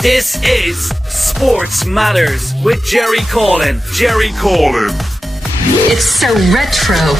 This is Sports Matters with Jerry Coughlan. It's so retro.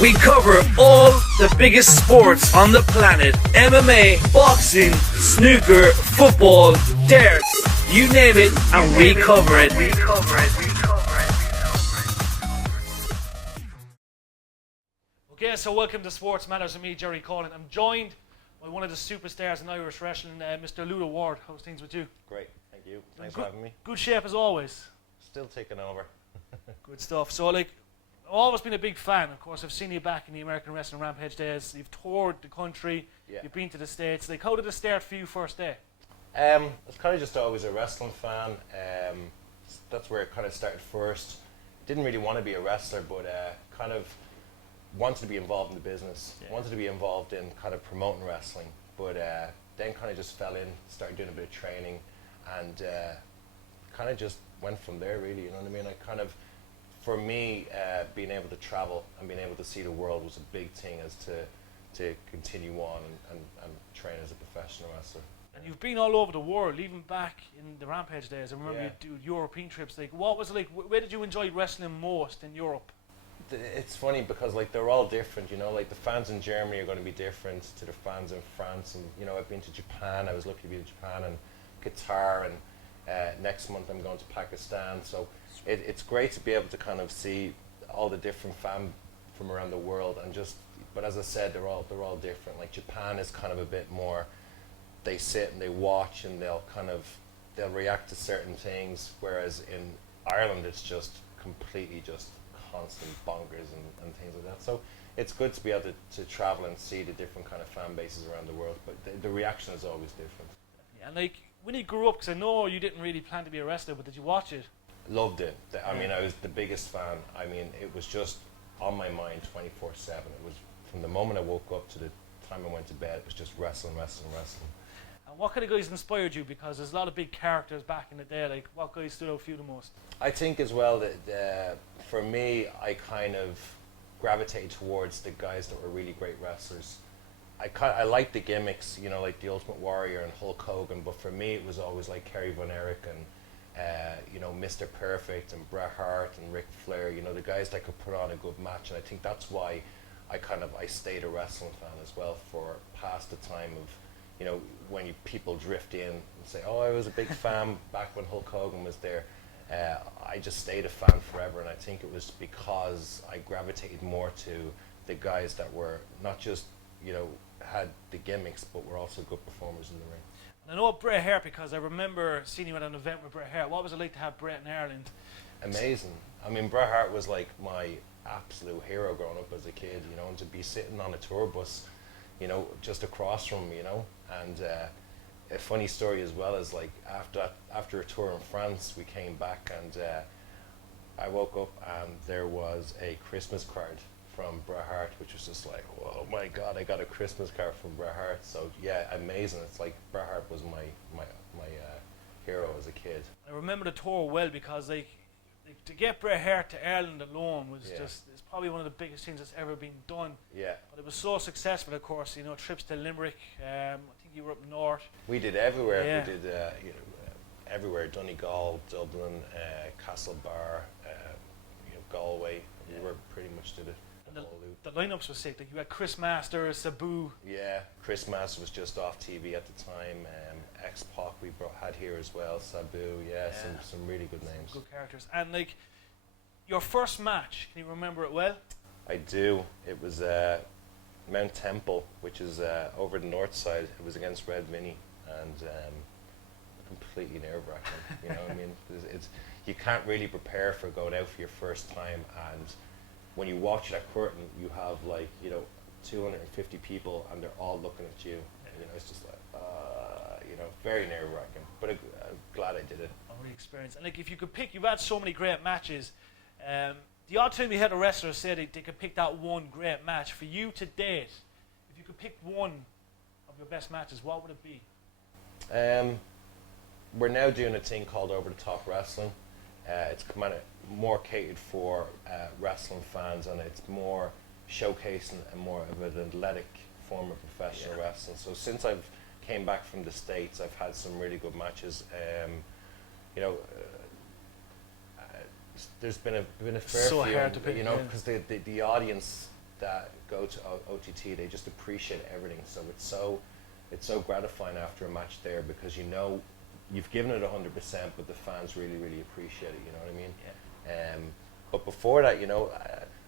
We cover all the biggest sports on the planet. MMA, boxing, snooker, football, darts, you name it, and we cover it. Okay, so welcome to Sports Matters with me, Jerry Coughlan. I'm joined by one of the superstars in Irish wrestling, Mr. Ludo Ward. How's things with you? Great, thank you. Thanks for having me. Good shape as always. Still taking over. Good stuff. So, I've always been a big fan. Of course, I've seen you back in the American Wrestling Rampage days. You've toured the country. Yeah. You've been to the States. How did it start for you first day? I was kind of just always a wrestling fan. That's where it kind of started first. Didn't really want to be a wrestler, but kind of wanted to be involved in the business. Yeah. Wanted to be involved in kind of promoting wrestling, but then kind of just fell in, started doing a bit of training, and kind of just went from there, really. You know what I mean? I kind of, for me, being able to travel and being able to see the world was a big thing as to continue on and train as a professional wrestler. And you've been all over the world, even back in the Rampage days. I remember you do European trips. What was it like? Where did you enjoy wrestling most in Europe? It's funny because they're all different, you know, the fans in Germany are going to be different to the fans in France, and you know, I've been to Japan. I was lucky to be in Japan and Qatar, and next month I'm going to Pakistan. So it's great to be able to kind of see all the different fans from around the world, and but as I said, they're all different. Like Japan is kind of a bit more, they sit and they watch and they'll react to certain things, whereas in Ireland it's just completely just constant bonkers and things like that. So it's good to be able to travel and see the different kind of fan bases around the world, but the reaction is always different. Yeah, and when you grew up, because I know you didn't really plan to be a wrestler, but did you watch it? Loved it. I mean, I was the biggest fan. I mean, it was just on my mind 24/7. It was from the moment I woke up to the time I went to bed, it was just wrestling. And what kind of guys inspired you? Because there's a lot of big characters back in the day. What guys stood out for you the most? I think as well that for me, I kind of gravitated towards the guys that were really great wrestlers. I like the gimmicks, you know, like the Ultimate Warrior and Hulk Hogan, but for me it was always like Kerry Von Erich and you know, Mr. Perfect and Bret Hart and Ric Flair, you know, the guys that could put on a good match. And I think that's why I stayed a wrestling fan as well, for past the time of, you know, when people drift in and say, oh, I was a big fan back when Hulk Hogan was there. I just stayed a fan forever, and I think it was because I gravitated more to the guys that were not just, you know, had the gimmicks, but were also good performers in the ring. And I know Bret Hart because I remember seeing you at an event with Bret Hart. What was it like to have Bret in Ireland? Amazing. I mean, Bret Hart was like my absolute hero growing up as a kid, you know, and to be sitting on a tour bus, you know, just across from him, you know. And a funny story as well is, like, after a tour in France, we came back and I woke up and there was a Christmas card from Bret Hart, which was just like, oh my God, I got a Christmas card from Bret Hart. So yeah, amazing. It's like Bret Hart was my hero as a kid. I remember the tour well because to get Bret Hart to Ireland alone was it's probably one of the biggest things that's ever been done. Yeah. But it was so successful, of course, you know, trips to Limerick, I think you were up north. We did everywhere. Yeah. We did you know, everywhere, Donegal, Dublin, Castlebar, you know, Galway. Yeah. We were pretty much did it. And the lineups were sick. Like you had Chris Masters, Sabu. Yeah, Chris Masters was just off TV at the time. X-Pac we had here as well. Sabu, some really good names. Good characters. And like your first match, can you remember it well? I do. It was Mount Temple, which is over the north side. It was against Red Vinny, and completely nerve-wracking. You know what I mean? It's you can't really prepare for going out for your first time, and when you watch that curtain, you have, like, you know, 250 people and they're all looking at you. You know, it's just like, you know, very nerve-wracking. But I'm glad I did it. A real experience. And like, if you could pick, you've had so many great matches. The odd time you had a wrestler say they could pick that one great match. For you to date, if you could pick one of your best matches, what would it be? We're now doing a thing called Over the Top Wrestling. It's kind of more catered for wrestling fans, and it's more showcasing a more of an athletic form of professional wrestling. So since I've came back from the States, I've had some really good matches. You know, there's been a fair So few, hard to pick, you know, yeah. because the audience that go to OTT, they just appreciate everything. So it's so gratifying after a match there, because you know you've given it 100%, but the fans really appreciate it. You know what I mean? Yeah. But before that, you know,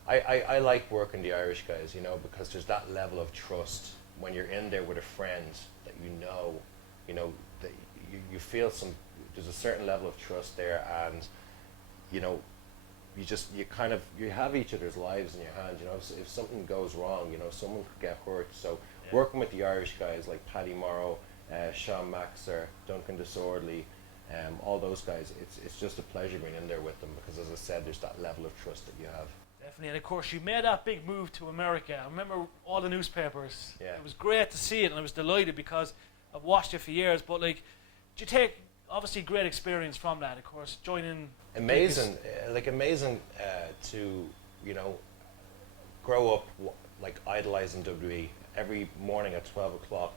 I like working the Irish guys, you know, because there's that level of trust when you're in there with a friend that you know that you feel there's a certain level of trust there, and you know, you have each other's lives in your hands. You know, if something goes wrong, you know, someone could get hurt. So working with the Irish guys like Paddy Morrow, Sean Maxer, Duncan Disorderly, all those guys, it's just a pleasure being in there with them, because as I said, there's that level of trust that you have. Definitely, and of course you made that big move to America. I remember all the newspapers. Yeah. It was great to see it, and I was delighted because I've watched it for years. But like, did you take obviously great experience from that? Of course, joining. Amazing to, you know, grow up like idolizing WWE. Every morning at 12 o'clock,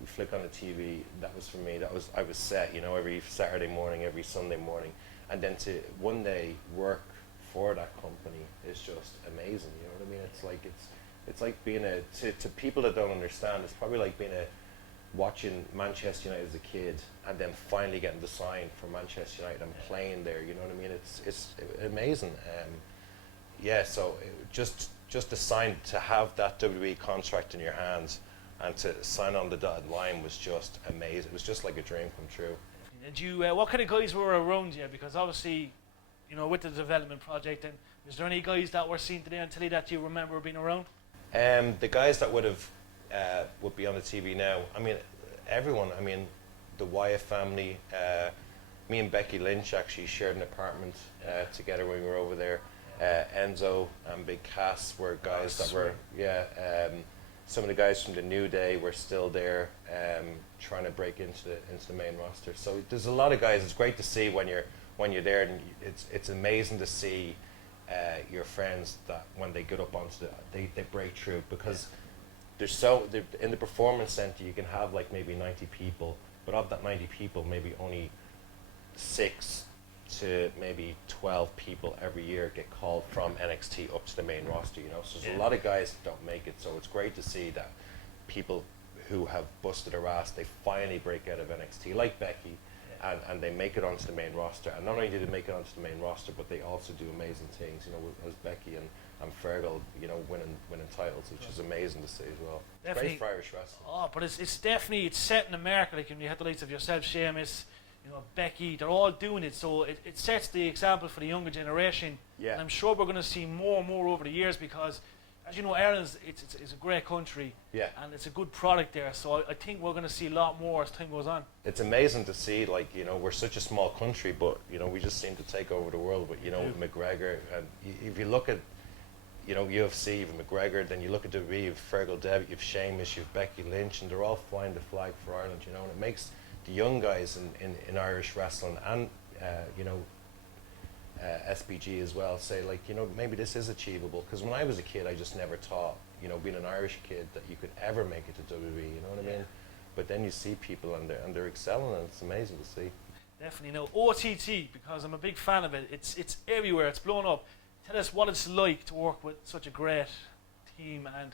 we flick on the TV. That was for me. I was set, you know, every Saturday morning, every Sunday morning, and then to one day work for that company is just amazing. You know what I mean? It's like being to people that don't understand. It's probably like watching Manchester United as a kid, and then finally getting the sign for Manchester United and playing there. You know what I mean? It's amazing. So just the sign to have that WWE contract in your hands and to sign on the dotted line was just amazing. It was just like a dream come true. And you, what kind of guys were around you? Because obviously, you know, with the development project, and is there any guys that were seen today on telly that you remember being around? The guys that would be on the TV now. I mean, everyone. I mean, the Wyatt family. Me and Becky Lynch actually shared an apartment together when we were over there. Enzo and Big Cass were guys that were some of the guys from the New Day were still there, trying to break into the main roster. So there's a lot of guys. It's great to see when you're there, and it's amazing to see your friends that when they get up onto they break through, because in the performance center you can have like maybe 90 people, but of that 90 people, maybe only 6 to maybe 12 people every year get called from NXT up to the main roster, you know. So there's a lot of guys that don't make it. So it's great to see that people who have busted their ass, they finally break out of NXT, like Becky, and they make it onto the main roster. And not only do they make it onto the main roster, but they also do amazing things, you know, as Becky and Fergal, you know, winning titles, which is amazing to see as well. Definitely. Great for Irish wrestling. Oh, but it's definitely set in America. Like when you have the likes of yourself, Sheamus, you know, Becky, they're all doing it. So it sets the example for the younger generation. Yeah. And I'm sure we're going to see more and more over the years, because, as you know, Ireland's it's a great country. Yeah. And it's a good product there. So I think we're going to see a lot more as time goes on. It's amazing to see, like, you know, we're such a small country, but, you know, we just seem to take over the world. But, you know, McGregor, and if you look at, you know, UFC, you've McGregor, then you look at WWE, you've Fergal Devitt, you've Sheamus, you've Becky Lynch, and they're all flying the flag for Ireland, you know, and it makes the young guys in Irish wrestling and, you know, SPG as well say, like, you know, maybe this is achievable. Because when I was a kid, I just never thought, you know, being an Irish kid, that you could ever make it to WWE, you know what I mean? But then you see people and they're excelling, and it's amazing to see. Definitely. Now, OTT, because I'm a big fan of it, it's everywhere, it's blown up. Tell us what it's like to work with such a great team, and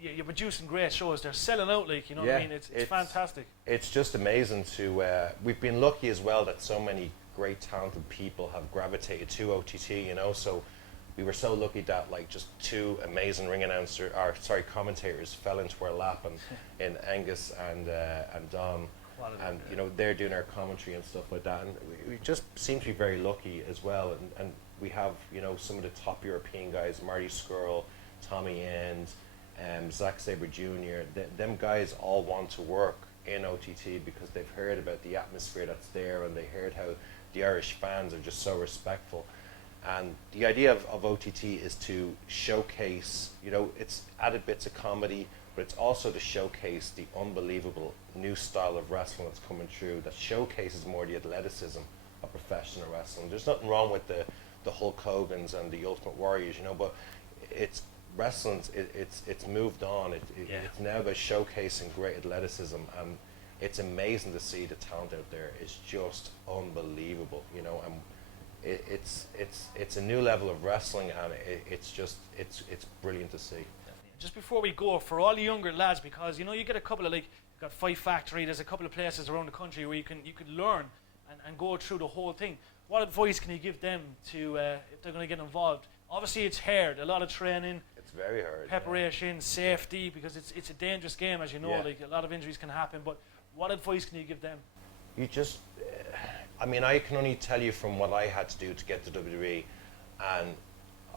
you're producing great shows. They're selling out, like, you know what I mean? It's fantastic. It's just amazing to, we've been lucky as well that so many great talented people have gravitated to OTT, you know, so we were so lucky that like just 2 amazing commentators fell into our lap, and in Angus and Dom, and you know, they're doing our commentary and stuff like that, and we just seem to be very lucky as well, and we have, you know, some of the top European guys, Marty Skrull, Tommy End, Zack Sabre Jr., them guys all want to work in OTT because they've heard about the atmosphere that's there, and they heard how the Irish fans are just so respectful. And the idea of OTT is to showcase, you know, it's added bits of comedy, but it's also to showcase the unbelievable new style of wrestling that's coming through, that showcases more the athleticism of professional wrestling. There's nothing wrong with the Hulk Hogan's and the Ultimate Warriors, you know, but it's wrestling's it's moved on. It's now about showcasing great athleticism, and it's amazing to see the talent out there. It's just unbelievable, you know. And it's a new level of wrestling, and it's brilliant to see. Just before we go, for all the younger lads, because you know you get a couple of, like, you've got Fight Factory, there's a couple of places around the country where you can learn and go through the whole thing. What advice can you give them to if they're going to get involved? Obviously it's hard, a lot of training. It's very hard. Preparation, safety, because it's a dangerous game, as you know. Like, a lot of injuries can happen. But what advice can you give them? You just, I mean, I can only tell you from what I had to do to get to WWE, and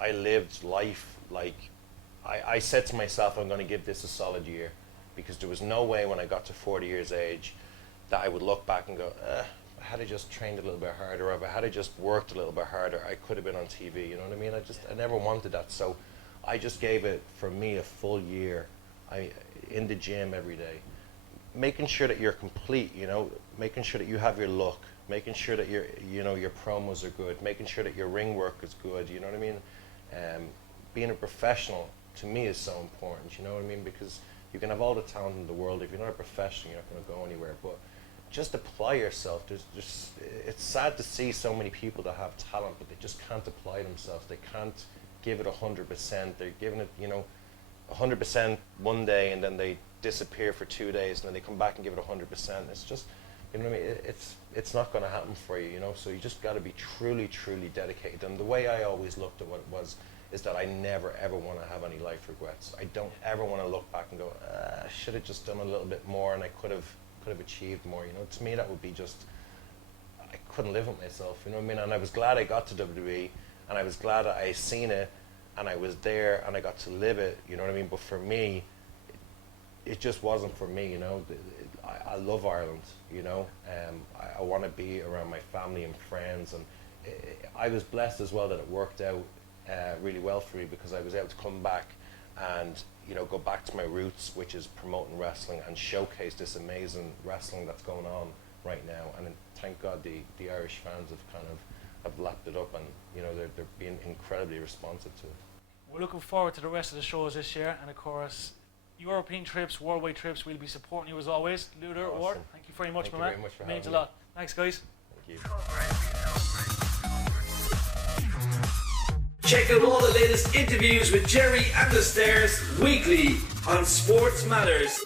I lived life like, I said to myself, I'm going to give this a solid year, because there was no way when I got to 40 years age that I would look back and go, had I just trained a little bit harder, or if I had I just worked a little bit harder, I could have been on TV, you know what I mean? I never wanted that, so I just gave it, for me, a full year. In the gym every day, making sure that you're complete, you know, making sure that you have your look, making sure that your promos are good, making sure that your ring work is good, you know what I mean? Being a professional, to me, is so important, you know what I mean? Because you can have all the talent in the world, if you're not a professional, you're not going to go anywhere. But just apply yourself. It's sad to see so many people that have talent, but they just can't apply themselves. They can't give it 100%. They're giving it, you know, 100% one day, and then they disappear for 2 days, and then they come back and give it 100%. It's just, you know what I mean? It's not going to happen for you, you know. So you just got to be truly, truly dedicated. And the way I always looked at what it was is that I never ever want to have any life regrets. I don't ever want to look back and go, I should have just done a little bit more, and I could have achieved more, you know. To me, that would be just, I couldn't live with myself, you know what I mean? And I was glad I got to WWE, and I was glad that I seen it, and I was there, and I got to live it, you know what I mean? But for me, it just wasn't for me, you know. I love Ireland, you know. I want to be around my family and friends, and I was blessed as well that it worked out really well for me, because I was able to come back and, you know, go back to my roots, which is promoting wrestling, and showcase this amazing wrestling that's going on right now. And thank God the Irish fans have lapped it up, and, you know, they're being incredibly responsive to it. We're looking forward to the rest of the shows this year, and of course, European trips, worldwide trips. We'll be supporting you as always. Luther, Awesome. Ward, thank you very much, my man. Thank you very much for having me. Means a me. lot. Thanks, guys. Thank you. Check out all the latest interviews with Jerry and the Stairs weekly on Sports Matters.